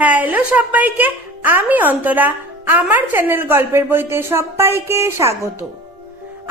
Hello সবাইকে, আমি অন্তরা। আমার চ্যানেল গল্পের বইতে সবাইকে স্বাগত।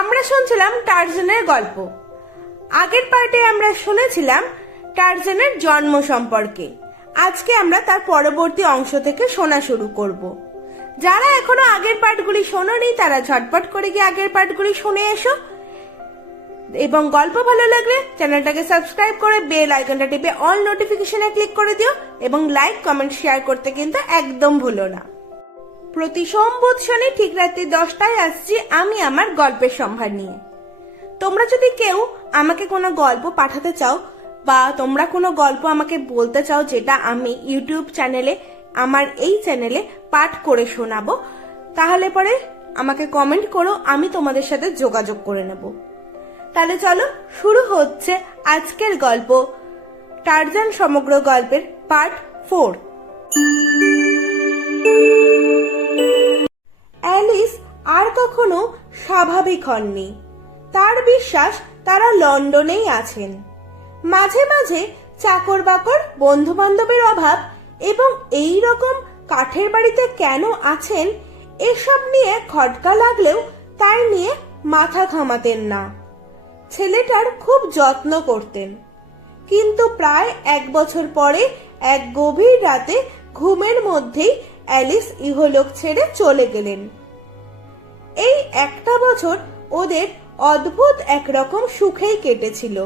আমরা শুনছিলাম টারজানের গল্প। আগের পার্টে আমরা শুনেছিলাম টারজানের জন্ম সম্পর্কে। আজকে আমরা তার পরবর্তী অংশ থেকে শোনা শুরু করব। যারা এখনো আগের পার্টগুলি শোনোনি তারা ঝটপট করে গিয়ে আগের পার্টগুলি শুনে এসো, এবং গল্প ভালো লাগলে চ্যানেলটাকে সাবস্ক্রাইব করে বেল আইকনটা টিপে অল নোটিফিকেশনে ক্লিক করে দিও, এবং লাইক কমেন্ট শেয়ার করতে কিন্তু একদম ভুলো না। প্রতি সোম বুধ শনি ঠিক রাত্রি 10টায় আসছি আমি আমার গল্পের সম্ভার নিয়ে। তোমরা যদি কেউ আমাকে কোনো গল্প পাঠাতে চাও বা তোমরা কোনো গল্প আমাকে বলতে চাও যেটা আমি ইউটিউব চ্যানেলে আমার এই চ্যানেলে পাঠ করে শোনাবো, তাহলে পরে আমাকে কমেন্ট করো, আমি তোমাদের সাথে যোগাযোগ করে নেব। তাহলে চলো শুরু হচ্ছে আজকের গল্প, টারজান সমগ্র গল্পের পার্ট 4। অ্যালিস আর কখনো স্বাভাবিক হননি। তার বিশ্বাস তারা লন্ডনেই আছেন। মাঝে মাঝে চাকর বাকর, বন্ধু বান্ধবের অভাব এবং এই রকম কাঠের বাড়িতে কেন আছেন এসব নিয়ে খটকা লাগলেও তাই নিয়ে মাথা ঘামাতেন না। ছেলেটার খুব যত্ন করতেন। কিন্তু প্রায় 1 বছর পরে এক গভীর রাতে ঘুমের মধ্যেই অ্যালিস ইহলোক ছেড়ে চলে গেলেন। এই একটা বছর ওদের অদ্ভুত একরকম সুখেই কেটেছিল।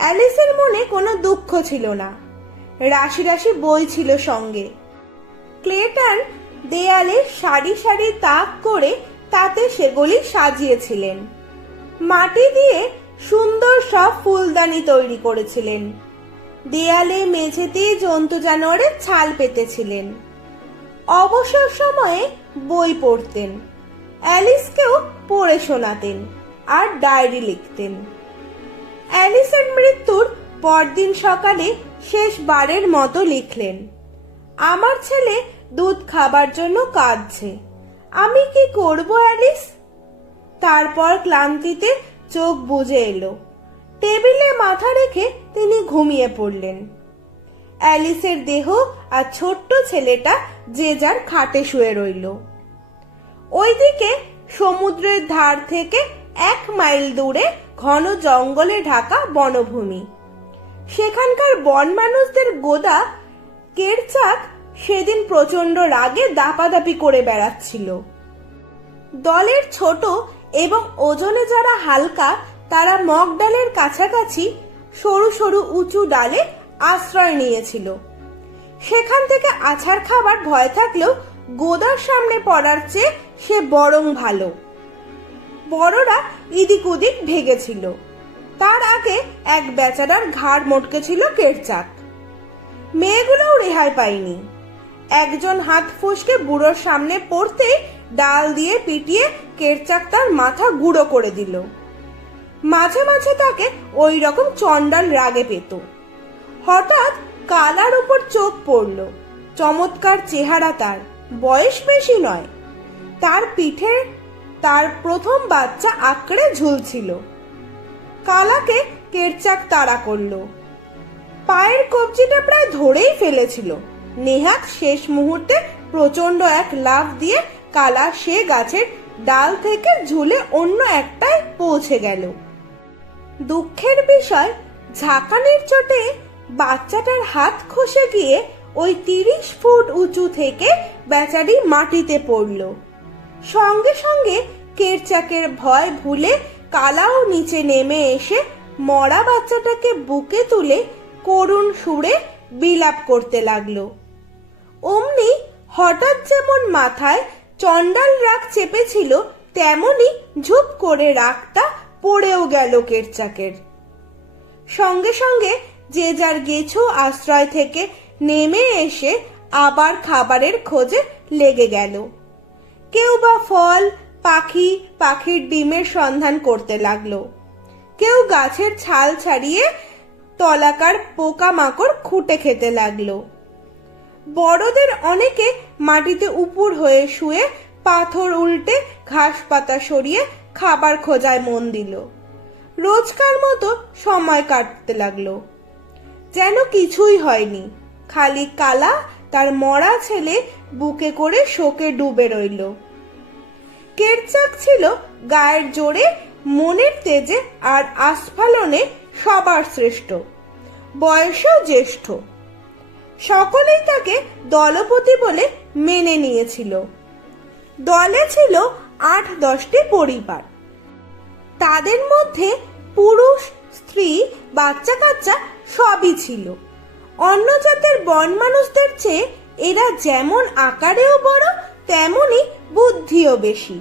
অ্যালিসের মনে কোনো দুঃখ ছিল না। রাশি রাশি বই ছিল সঙ্গে। ক্লেটন দেয়ালে সারি সারি তাক করে তাতে সেগুলি সাজিয়েছিলেন। মাটি দিয়ে সুন্দর সব ফুলদানি তৈরি করেছিলেন। দেয়ালে মেঝেতে জন্তু জানোয়ারের ছাল পেতেছিলেন। অবসর সময়ে বই পড়তেন। অ্যালিসকেও পড়ে শোনাতেন আর ডায়েরি লিখতেন। অ্যালিসের মৃত্যুর পরদিন সকালে শেষবারের মতো লিখলেন, আমার ছেলে দুধ খাবার জন্য কাঁদছে, আমি কি করব অ্যালিস? তারপর ক্লান্তিতে চোখ বুজে এলো। টেবিলে মাথা রেখে তিনি ঘুমিয়ে পড়লেন। অ্যালিসের দেহ আর ছোট্ট ছেলেটা যে যার খাটে শুয়ে রইল। ওইদিকে সমুদ্রের ধার থেকে 1 মাইল দূরে ঘন জঙ্গলে ঢাকা বনভূমি। সেখানকার বন মানুষদের গোদা কেরচাক সেদিন প্রচন্ড রাগে দাপাদাপি করে বেড়াচ্ছিল। দলের ছোট এবং ওজনে যারা হালকা তারা মগ ডালের কাছাকাছি সরু সরু উঁচু ডালে আশ্রয় নিয়েছিল। সেখান থেকে আছাড় খাবার ভয় থাকলেও গোদার সামনে পড়ার চেয়ে সে বরং ভালো। বড়রা ইদিক উদিক ভেগেছিল। তার আগে এক বেচারার ঘাড় মটকেছিল কেরচাক। মেয়েগুলোও রেহাই পায়নি। একজন হাত ফসকে বুড়োর সামনে পড়তে ডাল দিয়ে পিটিয়ে কেরচাক তার মাথা গুঁড়ো করে দিল। মাঝে মাঝে তাকে ওই রকম চণ্ডাল রাগে পেত। হঠাৎ কালার উপর চোখ পড়ল। চমৎকার চেহারা তার, বয়স বেশি নয়। তার পিঠে তার প্রথম বাচ্চা আঁকড়ে ঝুলছিল। কালাকে কেরচাক তাড়া করল। পায়ের কবজিটা প্রায় ধরেই ফেলেছিল। নেহাত শেষ মুহূর্তে প্রচন্ড এক লাফ দিয়ে কালা সে গাছের ডাল থেকে ঝুলে অন্য একটায় পৌঁছে গেল। দুঃখের বিষয়, ঝাঁকানির চোটে বাচ্চাটার হাত খসে গিয়ে ওই 30 ফুট উঁচু থেকে বেচারি মাটিতে পড়ল। সঙ্গে সঙ্গে কেরচাকের ভয় ভুলে কালাও নিচে নেমে এসে মরা বাচ্চাটাকে বুকে তুলে করুণ সুরে বিলাপ করতে লাগলো। অমনি হঠাৎ যেমন মাথায় চণ্ডাল রাগ চেপেছিল তেমনি ঝুপ করে রাগটা পড়েও গেল কেরচাকের। সঙ্গে সঙ্গে যে যার গেছো আশ্রয় থেকে নেমে এসে আবার খাবারের খোঁজে লেগে গেল। কেউ বা ফল, পাখি, পাখির ডিমের সন্ধান করতে লাগলো। কেউ গাছের ছাল ছাড়িয়ে তলাকার পোকামাকড় খুঁটে খেতে লাগলো। বড়দের অনেকে মাটিতে উপুর হয়ে শুয়ে পাথর উল্টে ঘাস পাতা সরিয়ে খাবার খোঁজায় মন দিল। রোজকার মতো সময় কাটতে লাগলো। যেন কিছুই হয়নি। খালি কালা তার মরা ছেলে বুকে করে শোকে ডুবে রইল। কেরচাক ছিল গায়ের জোরে, মনের তেজে আর আস্ফালনে সবার শ্রেষ্ঠ, বয়সেও জ্যেষ্ঠ। সকলেই তাকে দলপতি বলে মেনে নিয়েছিল। দলে ছিল ৮-১০টি পরিবার। তাদের মধ্যে পুরুষ, স্ত্রী, বাচ্চা কাচ্চা সবই ছিল। অন্য জাতের বন মানুষদের চেয়ে এরা যেমন আকারেও বড়, তেমনি বুদ্ধিও বেশি।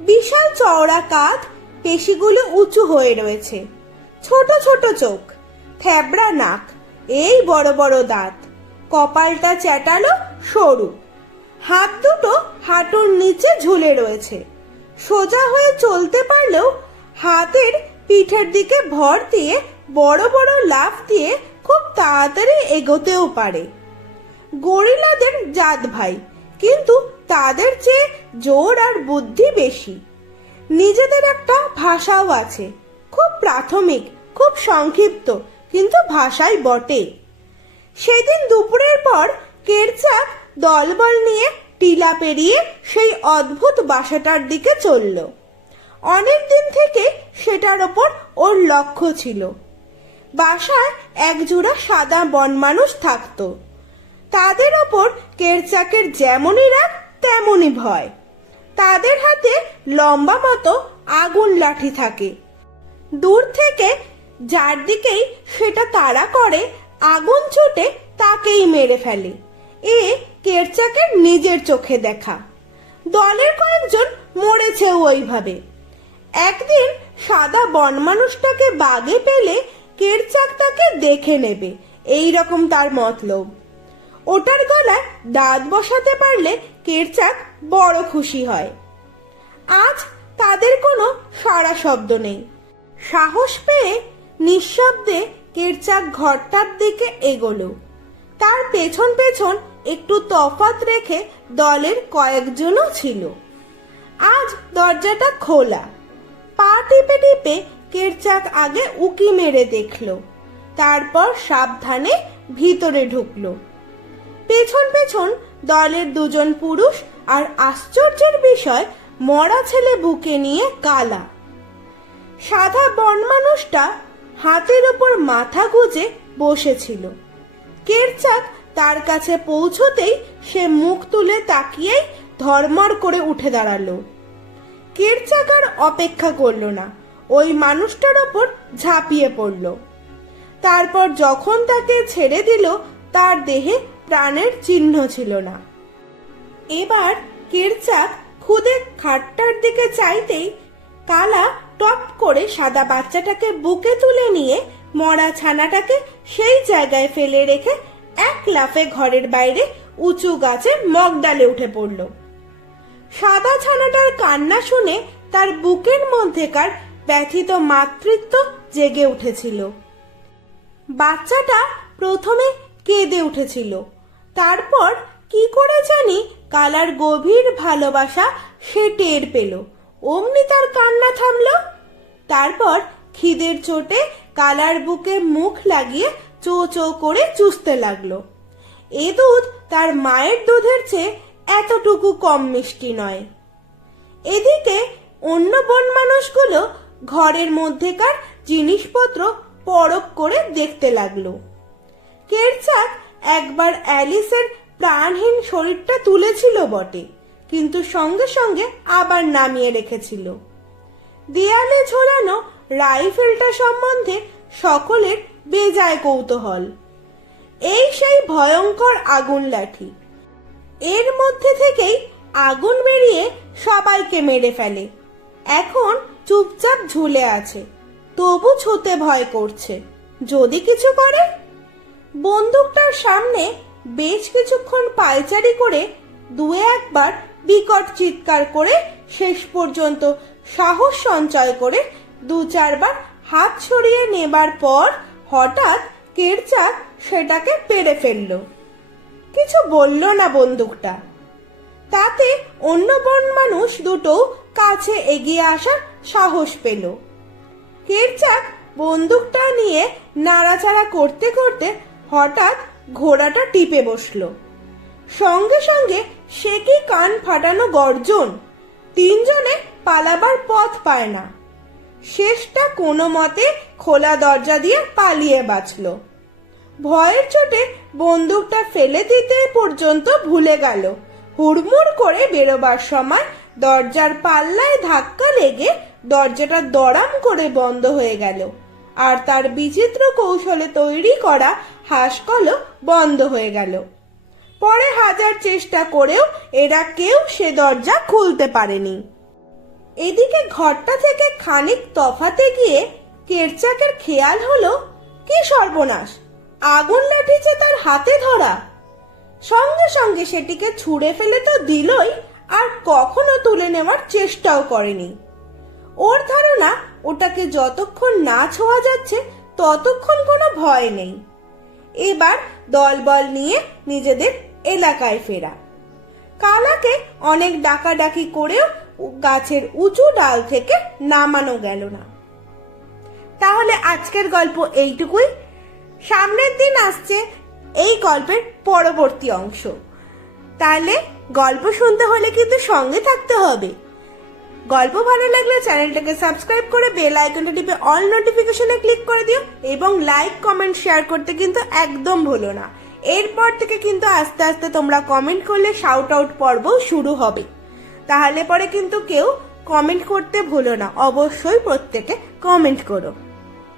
বিশাল চওড়া কাঁধ, পেশিগুলো উঁচু হয়ে রয়েছে, ছোট ছোট চোখ, থ্যাবড়া নাক, এই বড় বড় দাঁত, কপালটা চ্যাটালো সরু, হাত দুটো হাঁটুর নিচে ঝুলে রয়েছে। সোজা হয়ে চলতে পারলেও হাতের পিঠের দিকে ভর দিয়ে বড় বড় লাফ দিয়ে খুব তাড়াতাড়ি এগোতেও পারে। গরিলাদের জাত ভাই, কিন্তু তাদের চেয়ে জোর আর বুদ্ধি বেশি। নিজেদের একটা ভাষাও আছে, খুব প্রাথমিক, খুব সংক্ষিপ্ত, কিন্তু ভাষাই বটে। সেদিন দুপুরের পর কেরচাক দলবল নিয়ে টিলা পেরিয়ে সেই অদ্ভুত বাসাটার দিকে চলল। অনেক দিন থেকে সেটার ওপর ওর লক্ষ্য ছিল। বাসায় একজোড়া সাদা বনমানুষ থাকতো। তাদের ওপর কেরচাকের যেমনই রাগ তেমনই ভয়। তাদের হাতে লম্বা মতো আগুন লাঠি থাকে। দূর থেকে যার দিকেই সেটা তাড়া করে আগুন ছুটে তাকেই মেরে ফেলে। এ কেরচাকের নিজের চোখে দেখা। দলের কয়েকজন মরেছেও ওইভাবে। একদিন সাদা বনমানুষটাকে বাগে পেলে কেরচাক তাকে দেখে নেবে, এই রকম তার মতলব। ওটার গলায় দাঁত বসাতে পারলে কেরচাক বড় খুশি হয়। আজ তাদের কোনো সাড়া শব্দ নেই। সাহস পেয়ে নিঃশব্দে কেরচাক ঘরটার দিকে এগোলো। তার পেছন পেছন একটু তফাৎ রেখে দলের কয়েকজনও ছিল। আজ দরজাটা খোলা। পা টিপে টিপে কেরচাক আগে উকি মেরে দেখলো, তারপর সাবধানে ভিতরে ঢুকলো। পেছন পেছন দলের দুজন পুরুষ, আর আশ্চর্যের বিষয় মরা ছেলে বুকে নিয়ে কালা। সাদা বনমানুষটা হাতের উপর মাথা গুজে বসেছিল। কেরচাক তার কাছে পৌঁছতেই সে মুখ তুলে তাকিয়েই ধর্মড় করে উঠে দাঁড়ালো। কেরচাক আর অপেক্ষা করলো না, ওই মানুষটার ওপর ঝাঁপিয়ে পড়ল। তারপর যখন তাকে ছেড়ে দিল, তার দেহে প্রাণের চিহ্ন ছিল না। এবার কেরচাক খুদে খাটটার দিকে চাইতেই কালা টপ করে সাদা বাচ্চাটাকে বুকে তুলে নিয়ে মরা ছানাটাকে সেই জায়গায় ফেলে রেখে এক লাফে ঘরের বাইরে উঁচু গাছের মগডালে উঠে পড়ল। সাদা ছানাটার কান্না শুনে তার বুকের মধ্যেকার ব্যথিত মাতৃত্ব জেগে উঠেছিল। বাচ্চাটা প্রথমে কেঁদে উঠেছিল, তারপর কি করে জানি কালার গভীর ভালোবাসা সে টের পেল। অমনি তার কান্না থামলো। তারপর খিদের চোটে কালার বুকে মুখ লাগিয়ে চো চো করে চুষতে লাগলো। এ দুধ তার মায়ের দুধের চেয়ে এতটুকু কম মিষ্টি নয়। এদিকে অন্য বন মানুষগুলো ঘরের মধ্যেকার জিনিসপত্র পরখ করে দেখতে লাগলো। কেরচাক একবার অ্যালিসের প্রাণহীন শরীরটা তুলেছিল বটে, কিন্তু সঙ্গে সঙ্গে আবার নামিয়ে রেখেছিল। দেয়ালে ঝোলানো রাইফেলটা সম্বন্ধে সকলের বেজায় কৌতূহল। এই সেই ভয়ঙ্কর আগুন লাঠি। এর মধ্যে থেকেই আগুন বেরিয়ে সবাইকে মেরে ফেলে। এখন চুপচাপ ঝুলে আছে, তবু ছুতে ভয় করছে, যদি কিছু করে। বন্দুকটার সামনে বেশ কিছুক্ষণ পায়চারি করে দু একবার বিকট চিৎকার করে শেষ পর্যন্ত সাহস সঞ্চয় করে দু চারবার হাত সরিয়ে নেবার পর হঠাৎ কেরচাক সেটাকে পেরে ফেলল। কিছু বলল না বন্দুকটা। তাতে অন্য বন মানুষ দুটো কাছে এগিয়ে আসার সাহস পেল। কেরচাক বন্দুকটা নিয়ে নাড়াচাড়া করতে করতে হঠাৎ ঘোড়াটা টিপে বসলো। সঙ্গে সঙ্গে সে কি কান ফাটানো গর্জন! তিনজনে পালাবার পথ পায় না। শেষটা কোনো মতে খোলা দরজা দিয়ে পালিয়ে বাঁচল। ভয়ের চোটে বন্দুকটা ফেলে দিতে পর্যন্ত ভুলে গেল। হুড়মুড় করে বেরোবার সময় দরজার পাল্লায় ধাক্কা লেগে দরজাটা দড়াম করে বন্ধ হয়ে গেল, আর তার বিচিত্র কৌশলে তৈরি করা হাঁসকলও বন্ধ হয়ে গেল। পরে হাজার চেষ্টা করেও এরা কেউ সে দরজা খুলতে পারেনি। এদিকে ঘরটা থেকে খানিক তফাতে গিয়ে কেরচাকের খেয়াল হলো, কি সর্বনাশ, আগুন লাঠি যে তার হাতে ধরা। সঙ্গে সঙ্গে সেটিকে ছুঁড়ে ফেলে তো দিলই, আর কখনো তুলে নেওয়ার চেষ্টাও করেনি। ওর ধারণা ওটাকে যতক্ষণ না ছোঁয়া যাচ্ছে ততক্ষণ কোনো ভয় নেই। এবার দলবল নিয়ে নিজেদের এলাকায় ফেরা। কালাকে অনেক ডাকাডাকি করেও গাছের উঁচু ডাল থেকে নামানো গেল না। তাহলে আজকের গল্প এইটুকুই। সামনের দিন আসছে এই গল্পের পরবর্তী অংশ। তাহলে গল্প শুনতে হলে কিন্তু সঙ্গে থাকতে হবে। গল্প ভালো লাগলে চ্যানেলটাকে সাবস্ক্রাইব করে বেল আইকনটা টিপে অল নোটিফিকেশনে ক্লিক করে দিও, এবং লাইক কমেন্ট শেয়ার করতে কিন্তু একদম ভুলো না। এরপর থেকে কিন্তু আস্তে আস্তে তোমরা কমেন্ট করলে শাউট আউট পর্ব শুরু হবে। তাহলে পরে কিন্তু কেউ কমেন্ট করতে ভুলো না, অবশ্যই প্রত্যেকে কমেন্ট করো।